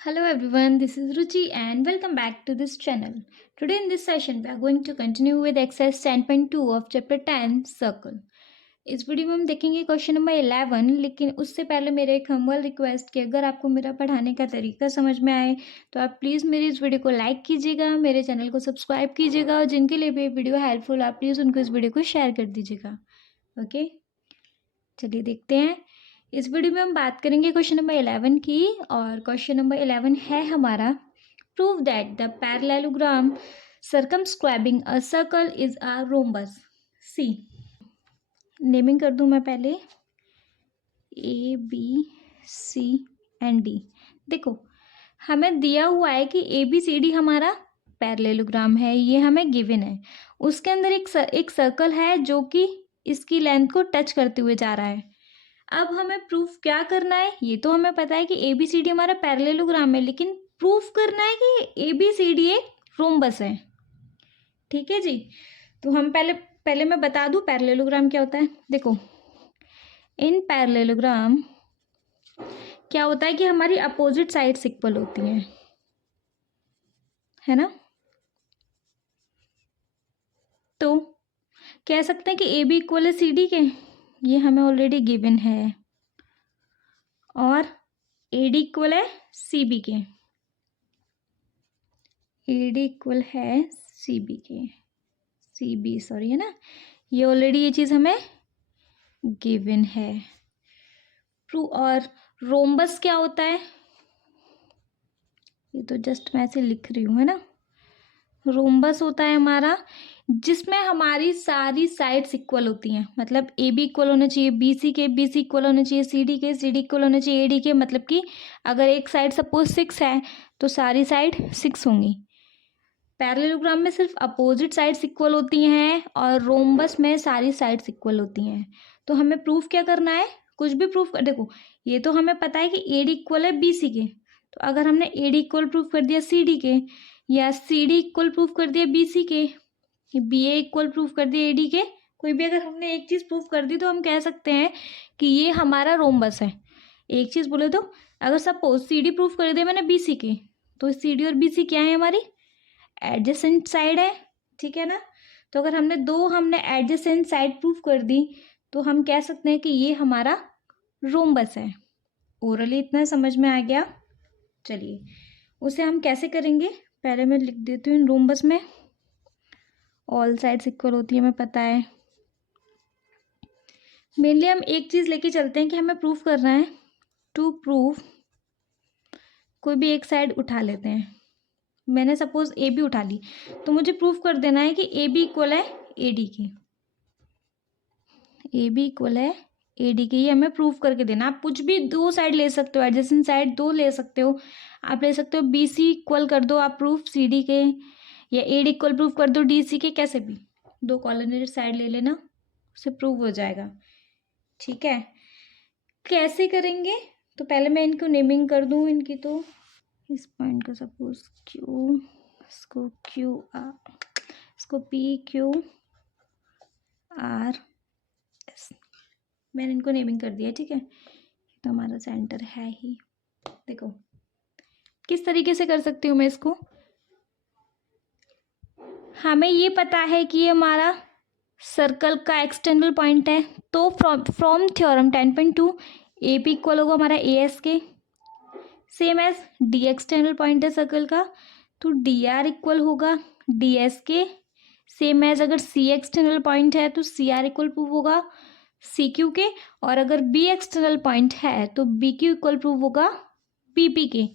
Hello everyone, this is Ruchi and welcome back to this channel. Today in this session we are going to continue with exercise 10.2 of chapter 10 circle. इस video में हम देखेंगे question number 11, लेकिन उससे पहले मेरे एक humble request कि अगर आपको मेरा पढ़ाने का तरीका समझ में आए तो आप प्लीज़ मेरी इस वीडियो को लाइक कीजिएगा, मेरे चैनल को सब्सक्राइब कीजिएगा और जिनके लिए भी वीडियो हेल्पफुल आप प्लीज़ उनको इस वीडियो को शेयर कर दीजिएगा। ओके, चलिए देखते हैं। इस वीडियो में हम बात करेंगे क्वेश्चन नंबर 11 की, और क्वेश्चन नंबर 11 है हमारा, prove that the parallelogram circumscribing a circle is a rhombus. See, naming कर दूं मैं पहले, A B C and D. देखो, हमें दिया हुआ है कि ए बी सी डी हमारा पैरेललोग्राम है, ये हमें गिवन है। उसके अंदर एक सर्कल है जो कि इसकी लेंथ को टच करते हुए जा रहा है। अब हमें प्रूफ क्या करना है? ये तो हमें पता है कि ए बी सी डी हमारा पैरेललोग्राम है, लेकिन प्रूफ करना है कि ए बी सी डी एक रोम्बस है। ठीक है जी, तो हम पहले मैं बता दूं पैरेललोग्राम क्या होता है। देखो, इन पैरेललोग्राम क्या होता है कि हमारी अपोजिट साइड्स इक्वल होती हैं, है ना। तो कह सकते हैं कि ए बी इक्वल है सी डी के, ये हमें ऑलरेडी गिवन है, और ए डी इक्वल है सी बी के, ए डी इक्वल है सी बी के, सी बी सॉरी, है ना। ये ऑलरेडी ये चीज़ हमें गिवन है। और रोम्बस क्या होता है? ये तो जस्ट मैं ऐसे लिख रही हूँ, है ना। रोम्बस होता है हमारा जिसमें हमारी सारी साइड्स इक्वल होती हैं, मतलब ए बी इक्वल होना चाहिए बी सी के, बी सी इक्वल होना चाहिए सी डी के, सी डी इक्वल होना चाहिए ए डी के। मतलब कि अगर एक साइड सपोज 6 है तो सारी साइड 6 होंगी। पैरेललोग्राम में सिर्फ अपोजिट साइड्स इक्वल होती हैं और रोम्बस में सारी साइड्स इक्वल होती हैं। तो हमें प्रूफ क्या करना है? कुछ भी प्रूफ कर, देखो ये तो हमें पता है कि ए डी इक्वल है बी सी के, तो अगर हमने ए डी इक्वल प्रूफ कर दिया सी डी के, या सी डी इक्वल प्रूफ कर दिया बी सी के, बी ए इक्वल प्रूफ कर दिया ए डी के, कोई भी अगर हमने एक चीज़ प्रूफ कर दी तो हम कह सकते हैं कि ये हमारा रोम्बस है। एक चीज़ बोले तो, अगर सपोज सी डी प्रूफ कर दिया मैंने बी सी के, तो सी डी और बी सी क्या है? हमारी एडजेसेंट साइड है, ठीक है ना। तो अगर हमने एडजेसेंट साइड प्रूफ कर दी तो हम कह सकते हैं कि ये हमारा रोम्बस है। ओरली इतना समझ में आ गया। चलिए उसे हम कैसे करेंगे, पहले मैं लिख देती हूँ। इन रोम्बस में ऑल साइड्स इक्वल होती है, हमें पता है। मेनली हम एक चीज़ लेके चलते हैं कि हमें प्रूफ करना है। टू प्रूफ, कोई भी एक साइड उठा लेते हैं। मैंने सपोज ए बी उठा ली, तो मुझे प्रूफ कर देना है कि ए बी इक्वल है ए डी के, ए बी इक्वल है ए डी के। ये हमें प्रूफ करके देना। आप कुछ भी दो साइड ले सकते हो, एडजेसेंट साइड दो ले सकते हो। आप ले सकते हो बी सी इक्वल कर दो आप प्रूफ सी डी के, या ए डी इक्वल प्रूफ कर दो डी सी के, कैसे भी दो कॉर्डिनेट साइड ले लेना, उससे प्रूव हो जाएगा। ठीक है, कैसे करेंगे? तो पहले मैं इनको नेमिंग कर दूँ इनकी। तो इस पॉइंट को सपोज क्यू, इसको क्यू आर, इसको पी क्यू आर एस, मैंने इनको नेमिंग कर दिया। ठीक है, तो हमारा सेंटर है ही। देखो किस तरीके से कर सकती हूँ मैं इसको। हमें ये पता है कि ये हमारा सर्कल का एक्सटर्नल पॉइंट है, तो from theorem 10.2 A P equal होगा हमारा ए एस के, same as D external point है सर्कल का, तो डी आर इक्वल होगा डी एस के, सेम एज अगर सी एक्सटर्नल पॉइंट है तो सी आर इक्वल प्रूव होगा सी क्यू के, और अगर बी एक्सटर्नल पॉइंट है तो बी क्यू इक्वल प्रूव होगा बी पी के।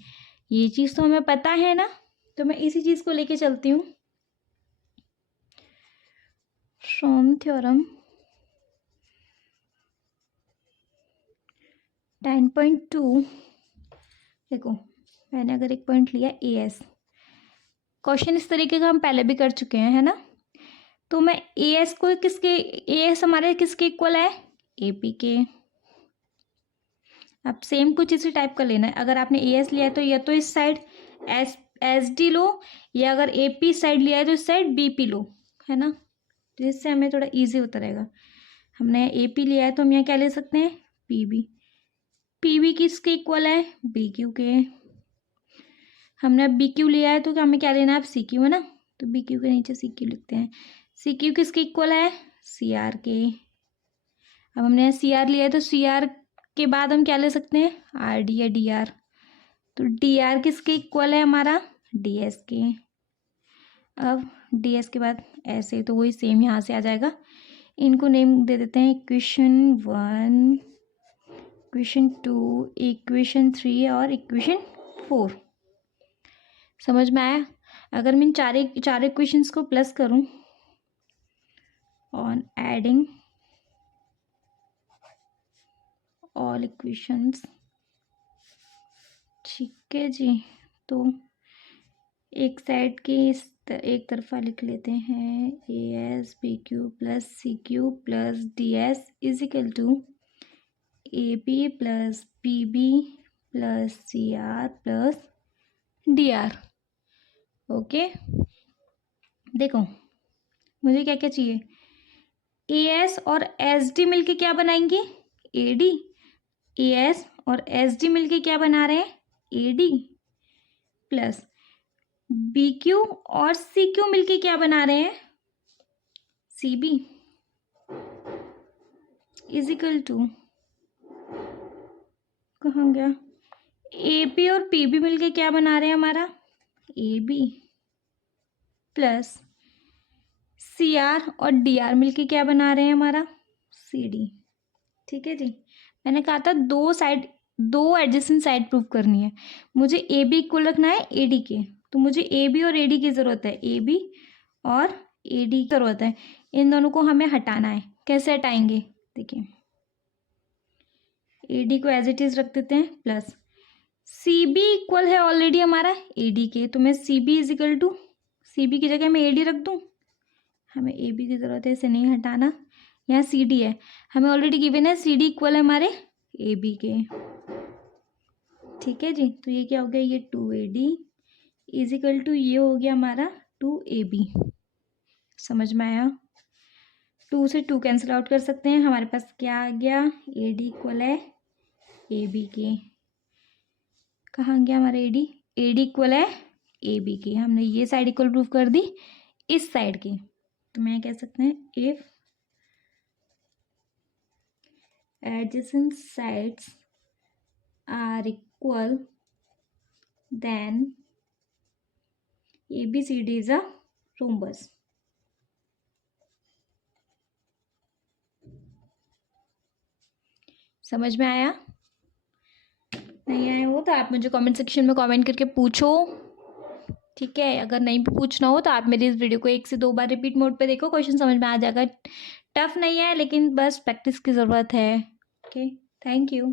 ये चीज़ तो हमें पता है ना, तो मैं इसी चीज़ को लेके चलती हूँ। फ्रॉम थ्योरम 10.2, देखो मैंने अगर एक पॉइंट लिया ए एस, क्वेश्चन इस तरीके का हम पहले भी कर चुके हैं, है ना। तो मैं ए एस को किसके, ए एस हमारे किसके इक्वल है? ए पी के। अब सेम कुछ इसी टाइप का लेना है। अगर आपने ए एस लिया है तो या तो इस साइड एस डी लो, या अगर ए पी साइड लिया है तो इस साइड बी पी लो, है ना। जिससे हमें थोड़ा इजी होता रहेगा। हमने ए पी लिया है तो हम यहाँ क्या ले सकते हैं? P B. पी बी किसके इक्वल है? बी क्यू के। हमने अब बी क्यू लिया है तो हमें क्या लेना है, अब सी क्यू है ना, तो बी क्यू के नीचे सी क्यू लिखते हैं। सी क्यू किसके इक्वल है, सी आर के। अब हमने सी आर लिया है तो सी आर के बाद हम क्या ले सकते हैं, आर डी या डी आर। तो डी आर किसके इक्वल है हमारा, डी एस के। अब डी एस के बाद ऐसे, तो वही सेम यहाँ से आ जाएगा। इनको नेम दे देते हैं इक्वेशन 1, इक्वेशन 2, इक्वेशन 3 और इक्वेशन 4। समझ में आया। अगर मैं इन चार इक्वेशंस को प्लस करूं, ऑन एडिंग ऑल इक्वेशंस, ठीक है जी, तो एक साइड की एक तरफा लिख लेते हैं, A S B Q plus C Q plus D S is equal to A B plus B B plus C R plus D R. Okay, देखो मुझे क्या क्या चाहिए, ए एस और एस डी मिलके क्या बनाएंगे, ए डी। ए एस और एस डी मिलके क्या बना रहे हैं, A D, plus B Q और सी क्यू मिलके क्या बना रहे हैं, C B, is equal to, कहाँ गया, ए पी और पी बी मिलके क्या बना रहे हैं हमारा, A B, plus C R और डी आर मिलके क्या बना रहे हैं हमारा, सी डी। ठीक है जी, मैंने कहा था दो एडजेसेंट साइड प्रूव करनी है। मुझे ए बी इक्वल रखना है ए डी के, तो मुझे ए बी और ए डी की ज़रूरत है, ए बी और ए डी की ज़रूरत है। इन दोनों को हमें हटाना है। कैसे हटाएंगे, देखिए ए डी को एज इट इज़ रख देते हैं, प्लस सी बी इक्वल है ऑलरेडी हमारा ए डी के, तो मैं C B is equal to, C B की जगह मैं ए डी रख दूँ, हमें ए बी की ज़रूरत है, इसे नहीं हटाना। यहाँ सी डी है, हमें ऑलरेडी गिवन है सी डी इक्वल है हमारे ए बी के। ठीक है जी, तो ये क्या हो गया, ये 2AD इज इक्वल टू, ये हो गया हमारा 2AB। समझ में आया। 2 से 2 कैंसिल आउट कर सकते हैं, हमारे पास क्या आ गया, AD इक्वल है AB के। कहाँ गया हमारा AD, AD इक्वल है AB के। हमने ये साइड इक्वल प्रूफ कर दी इस साइड की, तो मैं कह सकते हैं if adjacent sides are equal then ABCD is a rhombus। समझ में आया, नहीं आया हो तो आप मुझे कमेंट सेक्शन में कमेंट करके पूछो। ठीक है, अगर नहीं भी पूछना हो तो आप मेरी इस वीडियो को 1 से 2 बार रिपीट मोड पे देखो, क्वेश्चन समझ में आ जाएगा। टफ नहीं है, लेकिन बस प्रैक्टिस की ज़रूरत है। Okay, thank you.